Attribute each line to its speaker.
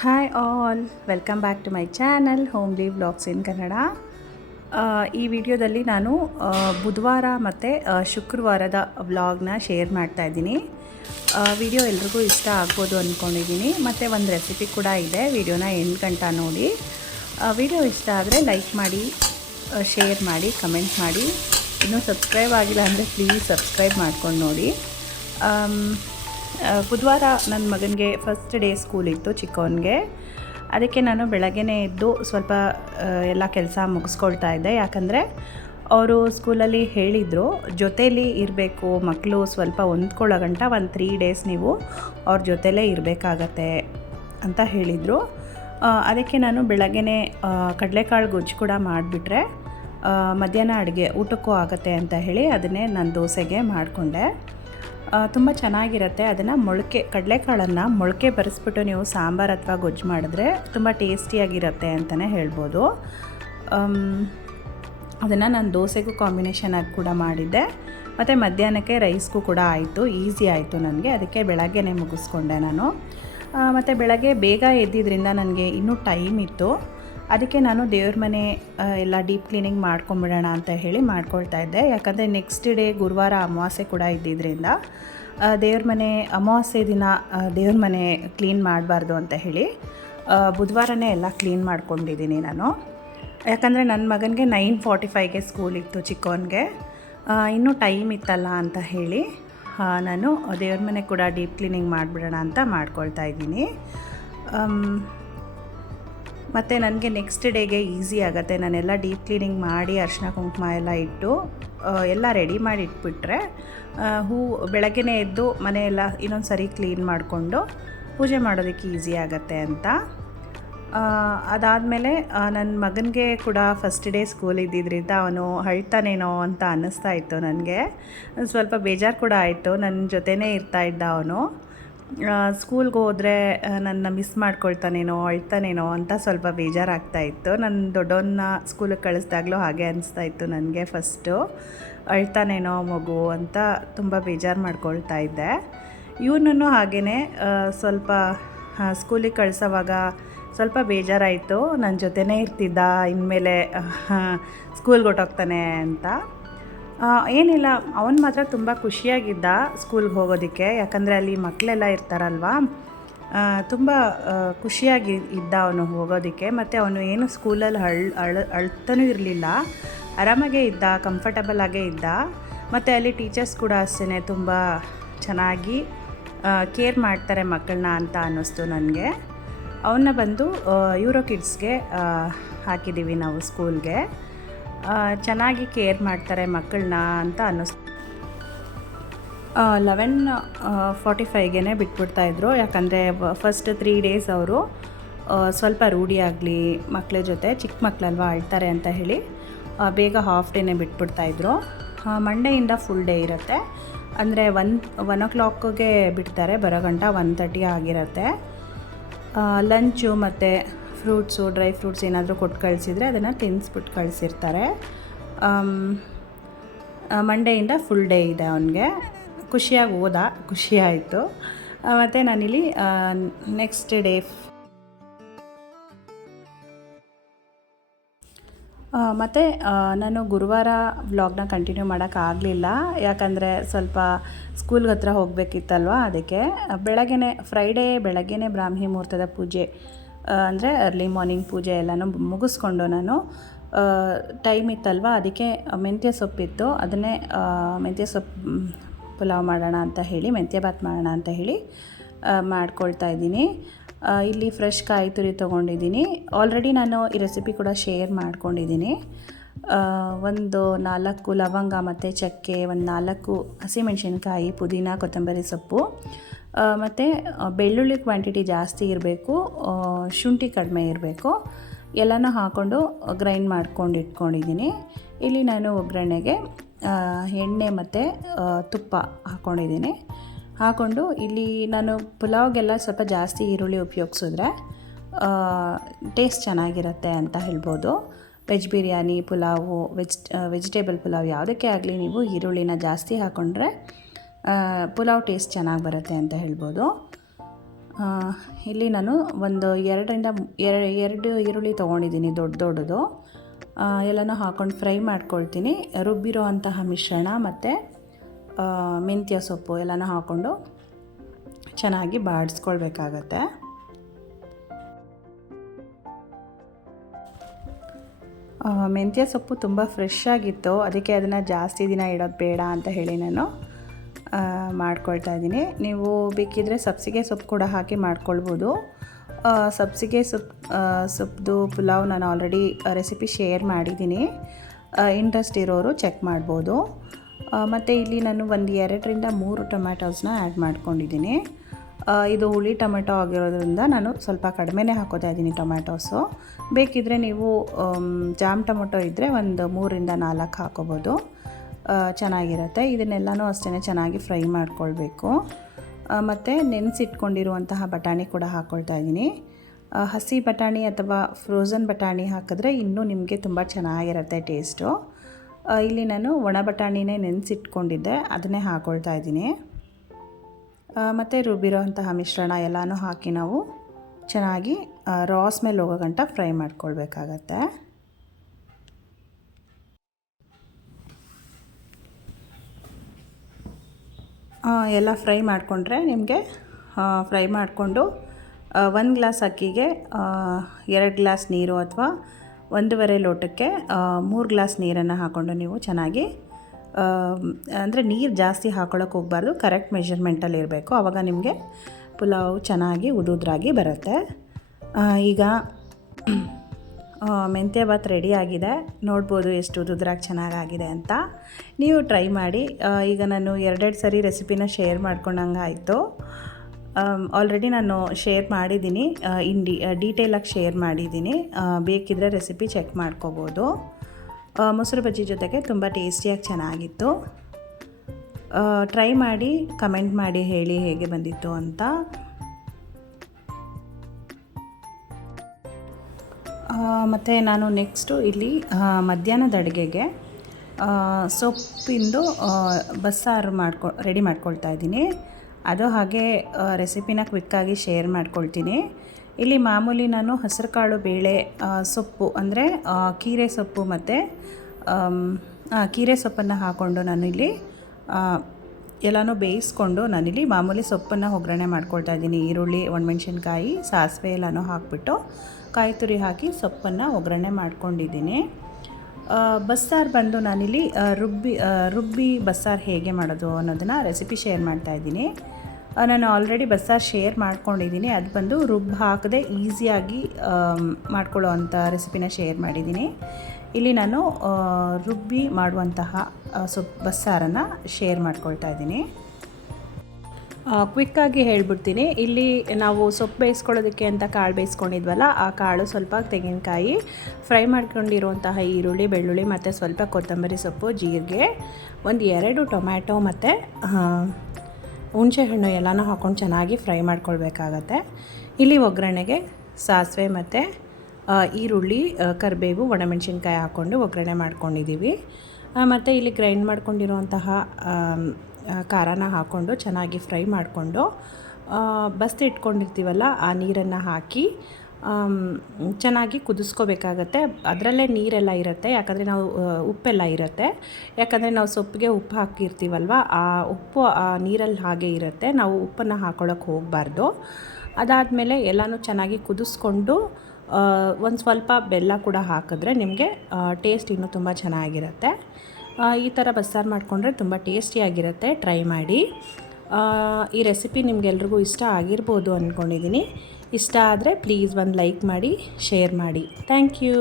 Speaker 1: Hi all welcome back to my channel homely vlogs in Kannada ಈ ವಿಡಿಯೋದಲ್ಲಿ ನಾನು ಬುಧವಾರ ಮತ್ತು ಶುಕ್ರವಾರದ ವ್ಲಾಗ್ನ ಶೇರ್ ಮಾಡ್ತಾ ಇದ್ದೀನಿ. ವಿಡಿಯೋ ಎಲ್ರಿಗೂ ಇಷ್ಟ ಆಗ್ಬೋದು ಅಂದ್ಕೊಂಡಿದ್ದೀನಿ ಮತ್ತು ಒಂದು ರೆಸಿಪಿ ಕೂಡ ಇದೆ, ವಿಡಿಯೋನ ಎಂಟು ಗಂಟ ನೋಡಿ. ವಿಡಿಯೋ ಇಷ್ಟ ಆದರೆ ಲೈಕ್ ಮಾಡಿ ಶೇರ್ ಮಾಡಿ ಕಮೆಂಟ್ ಮಾಡಿ. ಇನ್ನೂ ಸಬ್ಸ್ಕ್ರೈಬ್ ಆಗಿಲ್ಲ ಅಂದರೆ ಪ್ಲೀಸ್ ಸಬ್ಸ್ಕ್ರೈಬ್ ಮಾಡ್ಕೊಂಡು ನೋಡಿ. ಬುಧವಾರ ನನ್ನ ಮಗನಿಗೆ ಫಸ್ಟ್ ಡೇ ಸ್ಕೂಲ್ ಇತ್ತು ಚಿಕ್ಕವನಿಗೆ. ಅದಕ್ಕೆ ನಾನು ಬೆಳಗ್ಗೆ ಎದ್ದು ಸ್ವಲ್ಪ ಎಲ್ಲ ಕೆಲಸ ಮುಗಿಸ್ಕೊಳ್ತಾ ಇದ್ದೆ. ಯಾಕಂದರೆ ಅವರು ಸ್ಕೂಲಲ್ಲಿ ಹೇಳಿದರು, ಜೊತೇಲಿ ಇರಬೇಕು ಮಕ್ಕಳು ಸ್ವಲ್ಪ ಹೊಂದ್ಕೊಳ್ಳೋ ಗಂಟ ಒಂದು ತ್ರೀ ಡೇಸ್ ನೀವು ಅವ್ರ ಜೊತೆಲೇ ಇರಬೇಕಾಗತ್ತೆ ಅಂತ ಹೇಳಿದರು. ಅದಕ್ಕೆ ನಾನು ಬೆಳಗ್ಗೆ ಕಡಲೆಕಾಳು ಗೊಜ್ಜು ಕೂಡ ಮಾಡಿಬಿಟ್ರೆ ಮಧ್ಯಾಹ್ನ ಅಡುಗೆ ಊಟಕ್ಕೂ ಆಗುತ್ತೆ ಅಂತ ಹೇಳಿ ಅದನ್ನೇ ನಾನು ದೋಸೆಗೆ ಮಾಡಿಕೊಂಡೆ. ತುಂಬ ಚೆನ್ನಾಗಿರುತ್ತೆ. ಅದನ್ನು ಮೊಳಕೆ, ಕಡಲೆಕಾಳನ್ನು ಮೊಳಕೆ ಬರೆಸ್ಬಿಟ್ಟು ನೀವು ಸಾಂಬಾರು ಅಥವಾ ಗೊಜ್ಜು ಮಾಡಿದ್ರೆ ತುಂಬ ಟೇಸ್ಟಿಯಾಗಿರುತ್ತೆ ಅಂತಲೇ ಹೇಳ್ಬೋದು. ಅದನ್ನು ನಾನು ದೋಸೆಗೂ ಕಾಂಬಿನೇಷನ್ ಆಗಿ ಕೂಡ ಮಾಡಿದ್ದೆ. ಮತ್ತು ಮಧ್ಯಾಹ್ನಕ್ಕೆ ರೈಸ್ಗೂ ಕೂಡ ಆಯಿತು. ಈಸಿ ಆಯಿತು ನನಗೆ. ಅದಕ್ಕೆ ಬೆಳಗ್ಗೆನೇ ಮುಗಿಸ್ಕೊಂಡೆ ನಾನು. ಮತ್ತು ಬೆಳಗ್ಗೆ ಬೇಗ ಎದ್ದಿದ್ದರಿಂದ ನನಗೆ ಇನ್ನೂ ಟೈಮ್ ಇತ್ತು. ಅದಕ್ಕೆ ನಾನು ದೇವ್ರ ಮನೆ ಎಲ್ಲ ಡೀಪ್ ಕ್ಲೀನಿಂಗ್ ಮಾಡ್ಕೊಂಬಿಡೋಣ ಅಂತ ಹೇಳಿ ಮಾಡ್ಕೊಳ್ತಾ ಇದ್ದೆ. ಯಾಕಂದರೆ ನೆಕ್ಸ್ಟ್ ಡೇ ಗುರುವಾರ ಅಮಾವಾಸ್ಯೆ ಕೂಡ ಇದ್ದಿದ್ದರಿಂದ ದೇವ್ರ ಮನೆ, ಅಮಾವಾಸ್ಯೆ ದಿನ ದೇವ್ರ ಮನೆ ಕ್ಲೀನ್ ಮಾಡಬಾರ್ದು ಅಂತ ಹೇಳಿ ಬುಧವಾರನೇ ಎಲ್ಲ ಕ್ಲೀನ್ ಮಾಡ್ಕೊಂಡಿದ್ದೀನಿ ನಾನು. ಯಾಕಂದರೆ ನನ್ನ ಮಗನಿಗೆ ನೈನ್ ಫಾರ್ಟಿ ಫೈವ್ಗೆ ಸ್ಕೂಲ್ ಇತ್ತು ಚಿಕ್ಕವನಿಗೆ ಇನ್ನೂ ಟೈಮ್ ಇತ್ತಲ್ಲ ಅಂತ ಹೇಳಿ ನಾನು ದೇವ್ರ ಮನೆ ಕೂಡ ಡೀಪ್ ಕ್ಲೀನಿಂಗ್ ಮಾಡಿಬಿಡೋಣ ಅಂತ ಮಾಡ್ಕೊಳ್ತಾ ಇದ್ದೀನಿ. ಮತ್ತು ನನಗೆ ನೆಕ್ಸ್ಟ್ ಡೇಗೆ ಈಸಿ ಆಗುತ್ತೆ. ನಾನೆಲ್ಲ ಡೀಪ್ ಕ್ಲೀನಿಂಗ್ ಮಾಡಿ ಅರಿಶಿನ ಕುಂಕುಮ ಎಲ್ಲ ಇಟ್ಟು ಎಲ್ಲ ರೆಡಿ ಮಾಡಿ ಇಟ್ಬಿಟ್ರೆ ಹೂ ಬೆಳಗ್ಗೆ ಎದ್ದು ಮನೆಯೆಲ್ಲ ಇನ್ನೊಂದು ಸರಿ ಕ್ಲೀನ್ ಮಾಡಿಕೊಂಡು ಪೂಜೆ ಮಾಡೋದಕ್ಕೆ ಈಸಿ ಆಗುತ್ತೆ ಅಂತ. ಅದಾದಮೇಲೆ ನನ್ನ ಮಗನಿಗೆ ಕೂಡ ಫಸ್ಟ್ ಡೇ ಸ್ಕೂಲ್ ಇದ್ದಿದ್ದರಿಂದ ಅವನು ಅಳ್ತಾನೇನೋ ಅಂತ ಅನ್ನಿಸ್ತಾ ಇತ್ತು ನನಗೆ. ಸ್ವಲ್ಪ ಬೇಜಾರು ಕೂಡ ಆಯಿತು. ನನ್ನ ಜೊತೆನೇ ಇರ್ತಾ ಇದ್ದ ಅವನು. ಸ್ಕೂಲ್ಗೆ ಹೋದರೆ ನನ್ನ ಮಿಸ್ ಮಾಡ್ಕೊಳ್ತಾನೇನೋ, ಅಳ್ತಾನೇನೋ ಅಂತ ಸ್ವಲ್ಪ ಬೇಜಾರಾಗ್ತಾ ಇತ್ತು. ನನ್ನ ದೊಡ್ಡವನ್ನ ಸ್ಕೂಲಿಗೆ ಕಳಿಸ್ದಾಗಲೂ ಹಾಗೆ ಅನಿಸ್ತಾ ಇತ್ತು ನನಗೆ ಫಸ್ಟು. ಅಳ್ತಾನೇನೋ ಮಗು ಅಂತ ತುಂಬ ಬೇಜಾರು ಮಾಡ್ಕೊಳ್ತಾ ಇದ್ದೆ. ಇವನೂ ಹಾಗೆಯೇ ಸ್ವಲ್ಪ ಸ್ಕೂಲಿಗೆ ಕಳಿಸೋವಾಗ ಸ್ವಲ್ಪ ಬೇಜಾರಾಯಿತು. ನನ್ನ ಜೊತೆನೇ ಇರ್ತಿದ್ದ, ಇನ್ಮೇಲೆ ಸ್ಕೂಲ್ಗೆ ಹೊಟ್ಟೋಗ್ತಾನೆ ಅಂತ. ಏನಿಲ್ಲ, ಅವನು ಮಾತ್ರ ತುಂಬ ಖುಷಿಯಾಗಿದ್ದ ಸ್ಕೂಲ್ಗೆ ಹೋಗೋದಕ್ಕೆ. ಯಾಕಂದರೆ ಅಲ್ಲಿ ಮಕ್ಕಳೆಲ್ಲ ಇರ್ತಾರಲ್ವ? ತುಂಬ ಖುಷಿಯಾಗಿ ಇದ್ದ ಅವನು ಹೋಗೋದಕ್ಕೆ. ಮತ್ತು ಅವನು ಏನು ಸ್ಕೂಲಲ್ಲಿ ಅಳ್, ಅಳ, ಅಳ್ತಾನೂ ಇರಲಿಲ್ಲ. ಆರಾಮಾಗೇ ಇದ್ದ ಕಂಫರ್ಟಬಲ್ ಆಗೇ ಇದ್ದ. ಮತ್ತು ಅಲ್ಲಿ ಟೀಚರ್ಸ್ ಕೂಡ ಅಷ್ಟೇ ತುಂಬ ಚೆನ್ನಾಗಿ ಕೇರ್ ಮಾಡ್ತಾರೆ ಮಕ್ಕಳನ್ನ ಅಂತ ಅನ್ನಿಸ್ತು ನನಗೆ. ಅವನ್ನ ಬಂದು ಯೂರೋ ಕಿಡ್ಸ್ಗೆ ಹಾಕಿದ್ದೀವಿ ನಾವು ಸ್ಕೂಲ್ಗೆ ಚೆನ್ನಾಗಿ ಕೇರ್ ಮಾಡ್ತಾರೆ ಮಕ್ಕಳನ್ನ ಅಂತ ಅನ್ನಿಸ್ ಲೆವೆನ್ ಫಾರ್ಟಿ ಫೈವ್ಗೆ ಬಿಟ್ಬಿಡ್ತಾಯಿದ್ರು ಯಾಕಂದರೆ ಫಸ್ಟ್ ತ್ರೀ ಡೇಸ್ ಅವರು ಸ್ವಲ್ಪ ರೂಢಿಯಾಗಲಿ ಮಕ್ಕಳ ಜೊತೆ ಚಿಕ್ಕ ಮಕ್ಕಳಲ್ವ ಅಳ್ತಾರೆ ಅಂತ ಹೇಳಿ ಬೇಗ ಹಾಫ್ ಡೇನೇ ಬಿಟ್ಬಿಡ್ತಾಯಿದ್ರು ಮಂಡೆಯಿಂದ ಫುಲ್ ಡೇ ಇರುತ್ತೆ. ಅಂದರೆ ಒನ್ ಒನ್ ಓ ಕ್ಲಾಕ್ಗೆ ಬಿಡ್ತಾರೆ, ಬರೋ ಗಂಟ ಒನ್ ತರ್ಟಿ ಆಗಿರುತ್ತೆ. ಲಂಚು ಮತ್ತು ಫ್ರೂಟ್ಸು, ಡ್ರೈ ಫ್ರೂಟ್ಸ್ ಏನಾದರೂ ಕೊಟ್ಟು ಕಳಿಸಿದರೆ ಅದನ್ನು ತಿನ್ನಿಸ್ಬಿಟ್ಟು ಕಳಿಸಿರ್ತಾರೆ. ಮಂಡೆಯಿಂದ ಫುಲ್ ಡೇ ಇದೆ ಅವನಿಗೆ. ಖುಷಿಯಾಗಿ ಓದ ಖುಷಿಯಾಯಿತು ಮತ್ತು ನಾನಿಲ್ಲಿ ನೆಕ್ಸ್ಟ್ ಡೇ ಮತ್ತು ನಾನು ಗುರುವಾರ ವ್ಲಾಗ್ನ ಕಂಟಿನ್ಯೂ ಮಾಡೋಕ್ಕಾಗಲಿಲ್ಲ ಯಾಕಂದರೆ ಸ್ವಲ್ಪ ಸ್ಕೂಲ್ಗೆ ಹತ್ರ ಹೋಗಬೇಕಿತ್ತಲ್ವ, ಅದಕ್ಕೆ. ಬೆಳಗ್ಗೆ ಫ್ರೈಡೇ ಬೆಳಗ್ಗೆ ಬ್ರಾಹ್ಮಿ ಮುಹೂರ್ತದ ಪೂಜೆ. ಅಂದರೆ ಅರ್ಲಿ ಮಾರ್ನಿಂಗ್ ಪೂಜೆ ಎಲ್ಲನೂ ಮುಗಿಸ್ಕೊಂಡು ನಾನು ಟೈಮ್ ಇತ್ತಲ್ವ, ಅದಕ್ಕೆ ಮೆಂತ್ಯ ಸೊಪ್ಪಿತ್ತು ಅದನ್ನೇ ಮೆಂತ್ಯ ಸೊಪ್ಪು ಪುಲಾವ್ ಮಾಡೋಣ ಅಂತ ಹೇಳಿ, ಮೆಂತ್ಯ ಬಾತ್ ಮಾಡೋಣ ಅಂತ ಹೇಳಿ ಮಾಡ್ಕೊಳ್ತಾ ಇದ್ದೀನಿ. ಇಲ್ಲಿ ಫ್ರೆಶ್ ಕಾಯಿ ತುರಿ ತೊಗೊಂಡಿದ್ದೀನಿ. ಆಲ್ರೆಡಿ ನಾನು ಈ ರೆಸಿಪಿ ಕೂಡ ಶೇರ್ ಮಾಡ್ಕೊಂಡಿದ್ದೀನಿ. ಒಂದು ನಾಲ್ಕು ಲವಂಗ ಮತ್ತು ಚಕ್ಕೆ, ಒಂದು ನಾಲ್ಕು ಹಸಿಮೆಣಸಿನ್ಕಾಯಿ, ಪುದೀನ, ಕೊತ್ತಂಬರಿ ಸೊಪ್ಪು. ಮತ್ತು ಬೆಳ್ಳುಳ್ಳಿ ಕ್ವಾಂಟಿಟಿ ಜಾಸ್ತಿ ಇರಬೇಕು ಶುಂಠಿ ಕಡಿಮೆ ಇರಬೇಕು. ಎಲ್ಲನೂ ಹಾಕ್ಕೊಂಡು ಗ್ರೈಂಡ್ ಮಾಡ್ಕೊಂಡು ಇಟ್ಕೊಂಡಿದ್ದೀನಿ. ಇಲ್ಲಿ ನಾನು ಒಗ್ಗರಣೆಗೆ ಎಣ್ಣೆ ಮತ್ತು ತುಪ್ಪ ಹಾಕ್ಕೊಂಡಿದ್ದೀನಿ ಹಾಕ್ಕೊಂಡು ಇಲ್ಲಿ ನಾನು ಪುಲಾವ್ಗೆಲ್ಲ ಸ್ವಲ್ಪ ಜಾಸ್ತಿ ಈರುಳ್ಳಿ ಉಪಯೋಗಿಸಿದ್ರೆ ಟೇಸ್ಟ್ ಚೆನ್ನಾಗಿರುತ್ತೆ ಅಂತ ಹೇಳ್ಬೋದು. Veg biryani pulao veg vegetable pulao ಯಾವುದಕ್ಕೆ ಆಗಲಿ ನೀವು ಈರುಳ್ಳಿನ ಜಾಸ್ತಿ ಹಾಕ್ಕೊಂಡ್ರೆ ಪುಲಾವ್ ಟೇಸ್ಟ್ ಚೆನ್ನಾಗಿ ಬರುತ್ತೆ ಅಂತ ಹೇಳ್ಬೋದು. ಇಲ್ಲಿ ನಾನು ಒಂದು ಎರಡರಿಂದ ಎರಡು ಎರ- ಎರಡು ಈರುಳ್ಳಿ ತೊಗೊಂಡಿದ್ದೀನಿ, ದೊಡ್ಡ ದೊಡ್ಡದು. ಎಲ್ಲನೂ ಹಾಕ್ಕೊಂಡು ಫ್ರೈ ಮಾಡ್ಕೊಳ್ತೀನಿ. ರುಬ್ಬಿರೋ ಅಂತಹ ಮಿಶ್ರಣ ಮತ್ತು ಮೆಂತ್ಯ ಸೊಪ್ಪು ಎಲ್ಲನೂ ಹಾಕ್ಕೊಂಡು ಚೆನ್ನಾಗಿ ಬಾಡಿಸ್ಕೊಳ್ಬೇಕಾಗತ್ತೆ. ಮೆಂತ್ಯ ಸೊಪ್ಪು ತುಂಬ ಫ್ರೆಶ್ ಆಗಿತ್ತು. ಅದಕ್ಕೆ ಅದನ್ನು ಜಾಸ್ತಿ ದಿನ ಇಡೋದು ಬೇಡ ಅಂತ ಹೇಳಿ ನಾನು. ಮಾಡ್ಕೊಳ್ತಾ ಇದ್ದೀನಿ. ನೀವು ಬೇಕಿದ್ರೆ ಸಬ್ಸಿಗೆ ಸೊಪ್ಪು ಕೂಡ ಹಾಕಿ ಮಾಡ್ಕೊಳ್ಬೋದು. ಸಬ್ಸಿಗೆ ಸೊಪ್ಪು ಸೊಪ್ಪು ಪುಲಾವ್ ನಾನು ಆಲ್ರೆಡಿ ರೆಸಿಪಿ ಶೇರ್ ಮಾಡಿದ್ದೀನಿ. ಇಂಟ್ರೆಸ್ಟ್ ಇರೋರು ಚೆಕ್ ಮಾಡ್ಬೋದು. ಮತ್ತು ಇಲ್ಲಿ ನಾನು ಒಂದು ಎರಡರಿಂದ ಮೂರು ಟೊಮ್ಯಾಟೋಸ್ನ ಆ್ಯಡ್ ಮಾಡ್ಕೊಂಡಿದ್ದೀನಿ. ಇದು ಹುಳಿ ಟೊಮೆಟೊ ಆಗಿರೋದ್ರಿಂದ ನಾನು ಸ್ವಲ್ಪ ಕಡಿಮೆನೇ ಹಾಕೋತಾ ಇದ್ದೀನಿ ಟೊಮ್ಯಾಟೋಸು ಬೇಕಿದ್ದರೆ ನೀವು ಜಾಮ್ ಟೊಮೆಟೊ ಇದ್ದರೆ ಒಂದು ಮೂರಿಂದ ನಾಲ್ಕು ಹಾಕೋಬೋದು. ಚೆನ್ನಾಗಿರುತ್ತೆ. ಇದನ್ನೆಲ್ಲನೂ ಅಷ್ಟೇ ಚೆನ್ನಾಗಿ ಫ್ರೈ ಮಾಡ್ಕೊಳ್ಬೇಕು. ಮತ್ತು ನೆನೆಸಿಟ್ಕೊಂಡಿರುವಂತಹ ಬಟಾಣಿ ಕೂಡ ಹಾಕ್ಕೊಳ್ತಾ ಇದ್ದೀನಿ. ಹಸಿ ಬಟಾಣಿ ಅಥವಾ ಫ್ರೋಝನ್ ಬಟಾಣಿ ಹಾಕಿದ್ರೆ ಇನ್ನೂ ನಿಮಗೆ ತುಂಬ ಚೆನ್ನಾಗಿರುತ್ತೆ ಟೇಸ್ಟು ಇಲ್ಲಿ ನಾನು ಒಣ ಬಟಾಣಿನೇ ನೆನೆಸಿಟ್ಕೊಂಡಿದ್ದೆ, ಅದನ್ನೇ ಹಾಕ್ಕೊಳ್ತಾ ಇದ್ದೀನಿ. ಮತ್ತು ರುಬ್ಬಿರೋ ಅಂತಹ ಮಿಶ್ರಣ ಎಲ್ಲನೂ ಹಾಕಿ ನಾವು ಚೆನ್ನಾಗಿ ರಾಸ್ ಮೇಲೆ ಹೋಗೋ ಗಂಟ ಫ್ರೈ ಮಾಡ್ಕೊಳ್ಬೇಕಾಗತ್ತೆ. ಎಲ್ಲ ಫ್ರೈ ಮಾಡಿಕೊಂಡ್ರೆ ನಿಮಗೆ ಫ್ರೈ ಮಾಡಿಕೊಂಡು ಒಂದು ಗ್ಲಾಸ್ ಅಕ್ಕಿಗೆ ಎರಡು ಗ್ಲಾಸ್ ನೀರು ಅಥವಾ ಒಂದೂವರೆ ಲೋಟಕ್ಕೆ ಮೂರು ಗ್ಲಾಸ್ ನೀರನ್ನು ಹಾಕ್ಕೊಂಡು ನೀವು ಚೆನ್ನಾಗಿ ಅಂದರೆ ನೀರು ಜಾಸ್ತಿ ಹಾಕೊಳ್ಳೋಕೆ ಹೋಗಬಾರ್ದು, ಕರೆಕ್ಟ್ ಮೆಷರ್ಮೆಂಟಲ್ಲಿ ಇರಬೇಕು. ಆವಾಗ ನಿಮಗೆ ಪುಲಾವ್ ಚೆನ್ನಾಗಿ ಉದುದ್ರಾಗಿ ಬರುತ್ತೆ. ಈಗ ಮೆಂತ್ಯ ಭಾತ್ ರೆಡಿ ಆಗಿದೆ. ನೋಡ್ಬೋದು ಎಷ್ಟು ಉದುದ್ರಾಗಿ ಚೆನ್ನಾಗಾಗಿದೆ ಅಂತ. ನೀವು ಟ್ರೈ ಮಾಡಿ. ಈಗ ನಾನು ಎರಡೆರಡು ಸರಿ ರೆಸಿಪಿನ ಶೇರ್ ಮಾಡ್ಕೊಂಡಂಗೆ ಆಯಿತು. ಆಲ್ರೆಡಿ ನಾನು ಶೇರ್ ಮಾಡಿದ್ದೀನಿ. ಇನ್ ಡಿ ಡೀಟೇಲಾಗಿ ಶೇರ್ ಮಾಡಿದ್ದೀನಿ. ಬೇಕಿದ್ದರೆ ರೆಸಿಪಿ ಚೆಕ್ ಮಾಡ್ಕೋಬೋದು. ಮೊಸರು ಬಜ್ಜಿ ಜೊತೆಗೆ ತುಂಬ ಟೇಸ್ಟಿಯಾಗಿ ಚೆನ್ನಾಗಿತ್ತು. ಟ್ರೈ ಮಾಡಿ ಕಮೆಂಟ್ ಮಾಡಿ ಹೇಳಿ ಹೇಗೆ ಬಂದಿತ್ತು ಅಂತ. ಮತ್ತು ನಾನು ನೆಕ್ಸ್ಟು ಇಲ್ಲಿ ಮಧ್ಯಾಹ್ನದ ಅಡುಗೆಗೆ ಸೊಪ್ಪಿಂದು ಬಸ್ಸಾರು ಮಾಡ್ಕೊ ರೆಡಿ ಮಾಡ್ಕೊಳ್ತಾ ಇದ್ದೀನಿ. ಅದು ಹಾಗೆ ರೆಸಿಪಿನ ಕ್ವಿಕ್ಕಾಗಿ ಶೇರ್ ಮಾಡ್ಕೊಳ್ತೀನಿ. ಇಲ್ಲಿ ಮಾಮೂಲಿ ನಾನು ಹೆಸರು ಕಾಳು ಬೇಳೆ ಸೊಪ್ಪು ಅಂದರೆ ಕೀರೆ ಸೊಪ್ಪು ಮತ್ತು ಕೀರೆ ಸೊಪ್ಪನ್ನು ಹಾಕ್ಕೊಂಡು ನಾನು ಇಲ್ಲಿ ಎಲ್ಲನೂ ಬೇಯಿಸ್ಕೊಂಡು ನಾನಿಲ್ಲಿ ಮಾಮೂಲಿ ಸೊಪ್ಪನ್ನು ಒಗ್ಗರಣೆ ಮಾಡ್ಕೊಳ್ತಾ ಇದ್ದೀನಿ. ಈರುಳ್ಳಿ, ಒಣಮೆಣ್ಸಿನ್ಕಾಯಿ, ಸಾಸಿವೆ ಎಲ್ಲನೂ ಹಾಕ್ಬಿಟ್ಟು ಕಾಯಿ ತುರಿ ಹಾಕಿ ಸೊಪ್ಪನ್ನು ಒಗ್ಗರಣೆ ಮಾಡ್ಕೊಂಡಿದ್ದೀನಿ. ಬಸ್ಸಾರು ಬಂದು ನಾನಿಲ್ಲಿ ರುಬ್ಬಿ ರುಬ್ಬಿ ಬಸ್ಸಾರು ಹೇಗೆ ಮಾಡೋದು ಅನ್ನೋದನ್ನು ರೆಸಿಪಿ ಶೇರ್ ಮಾಡ್ತಾ ಇದ್ದೀನಿ. ನಾನು ಆಲ್ರೆಡಿ ಬಸ್ಸಾರು ಶೇರ್ ಮಾಡ್ಕೊಂಡಿದ್ದೀನಿ. ಅದು ಬಂದು ರುಬ್ಬು ಹಾಕದೆ ಈಸಿಯಾಗಿ ಮಾಡ್ಕೊಳ್ಳೋ ಅಂಥ ರೆಸಿಪಿನ ಶೇರ್ ಮಾಡಿದ್ದೀನಿ. ಇಲ್ಲಿ ನಾನು ರುಬ್ಬಿ ಮಾಡುವಂತಹ ಸೊಪ್ಪು ಬಸ್ಸಾರನ್ನು ಶೇರ್ ಮಾಡ್ಕೊಳ್ತಾ ಇದ್ದೀನಿ. ಕ್ವಿಕ್ಕಾಗಿ ಹೇಳ್ಬಿಡ್ತೀನಿ. ಇಲ್ಲಿ ನಾವು ಸೊಪ್ಪು ಬೇಯಿಸ್ಕೊಳ್ಳೋದಕ್ಕೆ ಅಂತ ಕಾಳು ಬೇಯಿಸ್ಕೊಂಡಿದ್ವಲ್ಲ, ಆ ಕಾಳು ಸ್ವಲ್ಪ ತೆಂಗಿನಕಾಯಿ ಫ್ರೈ ಮಾಡ್ಕೊಂಡಿರುವಂತಹ ಈರುಳ್ಳಿ, ಬೆಳ್ಳುಳ್ಳಿ ಮತ್ತು ಸ್ವಲ್ಪ ಕೊತ್ತಂಬರಿ ಸೊಪ್ಪು, ಜೀರಿಗೆ, ಒಂದು ಎರಡು ಟೊಮ್ಯಾಟೊ ಮತ್ತು ಹುಣಸೆಹಣ್ಣು ಎಲ್ಲನೂ ಹಾಕ್ಕೊಂಡು ಚೆನ್ನಾಗಿ ಫ್ರೈ ಮಾಡ್ಕೊಳ್ಬೇಕಾಗತ್ತೆ. ಇಲ್ಲಿ ಒಗ್ಗರಣೆಗೆ ಸಾಸಿವೆ ಮತ್ತು ಈರುಳ್ಳಿ ಕರಿಬೇವು, ಒಣಮೆಣಸಿನ್ಕಾಯಿ ಹಾಕ್ಕೊಂಡು ಒಗ್ಗರಣೆ ಮಾಡ್ಕೊಂಡಿದ್ದೀವಿ ಮತ್ತು ಇಲ್ಲಿ ಗ್ರೈಂಡ್ ಮಾಡ್ಕೊಂಡಿರುವಂತಹ ಖಾರನ ಹಾಕ್ಕೊಂಡು ಚೆನ್ನಾಗಿ ಫ್ರೈ ಮಾಡಿಕೊಂಡು ಬಸ್ತಿ ಇಟ್ಕೊಂಡಿರ್ತೀವಲ್ಲ ಆ ನೀರನ್ನು ಹಾಕಿ ಚೆನ್ನಾಗಿ ಕುದಿಸ್ಕೋಬೇಕಾಗತ್ತೆ. ಅದರಲ್ಲೇ ನೀರೆಲ್ಲ ಇರುತ್ತೆ, ಯಾಕಂದರೆ ನಾವು ಉಪ್ಪೆಲ್ಲ ಇರುತ್ತೆ. ಯಾಕಂದರೆ ನಾವು ಸೊಪ್ಪಿಗೆ ಉಪ್ಪು ಹಾಕಿರ್ತೀವಲ್ವ, ಆ ಉಪ್ಪು, ಆ ನೀರಲ್ಲಿ ಹಾಗೆ ಇರುತ್ತೆ. ನಾವು ಉಪ್ಪನ್ನು ಹಾಕೊಳ್ಳೋಕೆ ಹೋಗಬಾರ್ದು. ಅದಾದಮೇಲೆ ಎಲ್ಲನೂ ಚೆನ್ನಾಗಿ ಕುದಿಸ್ಕೊಂಡು ಒಂದು ಸ್ವಲ್ಪ ಬೆಲ್ಲ ಕೂಡ ಹಾಕಿದ್ರೆ ನಿಮಗೆ ಟೇಸ್ಟ್ ಇನ್ನೂ ತುಂಬ ಚೆನ್ನಾಗಿರುತ್ತೆ. ಈ ಥರ ಬಸ್ಸಾರು ಮಾಡಿಕೊಂಡ್ರೆ ತುಂಬ ಟೇಸ್ಟಿಯಾಗಿರುತ್ತೆ. ಟ್ರೈ ಮಾಡಿ. ಈ ರೆಸಿಪಿ ನಿಮಗೆಲ್ರಿಗೂ ಇಷ್ಟ ಆಗಿರ್ಬೋದು ಅಂದ್ಕೊಂಡಿದ್ದೀನಿ. ಇಷ್ಟ ಆದರೆ ಪ್ಲೀಸ್ ಒಂದು ಲೈಕ್ ಮಾಡಿ, ಶೇರ್ ಮಾಡಿ. Thank you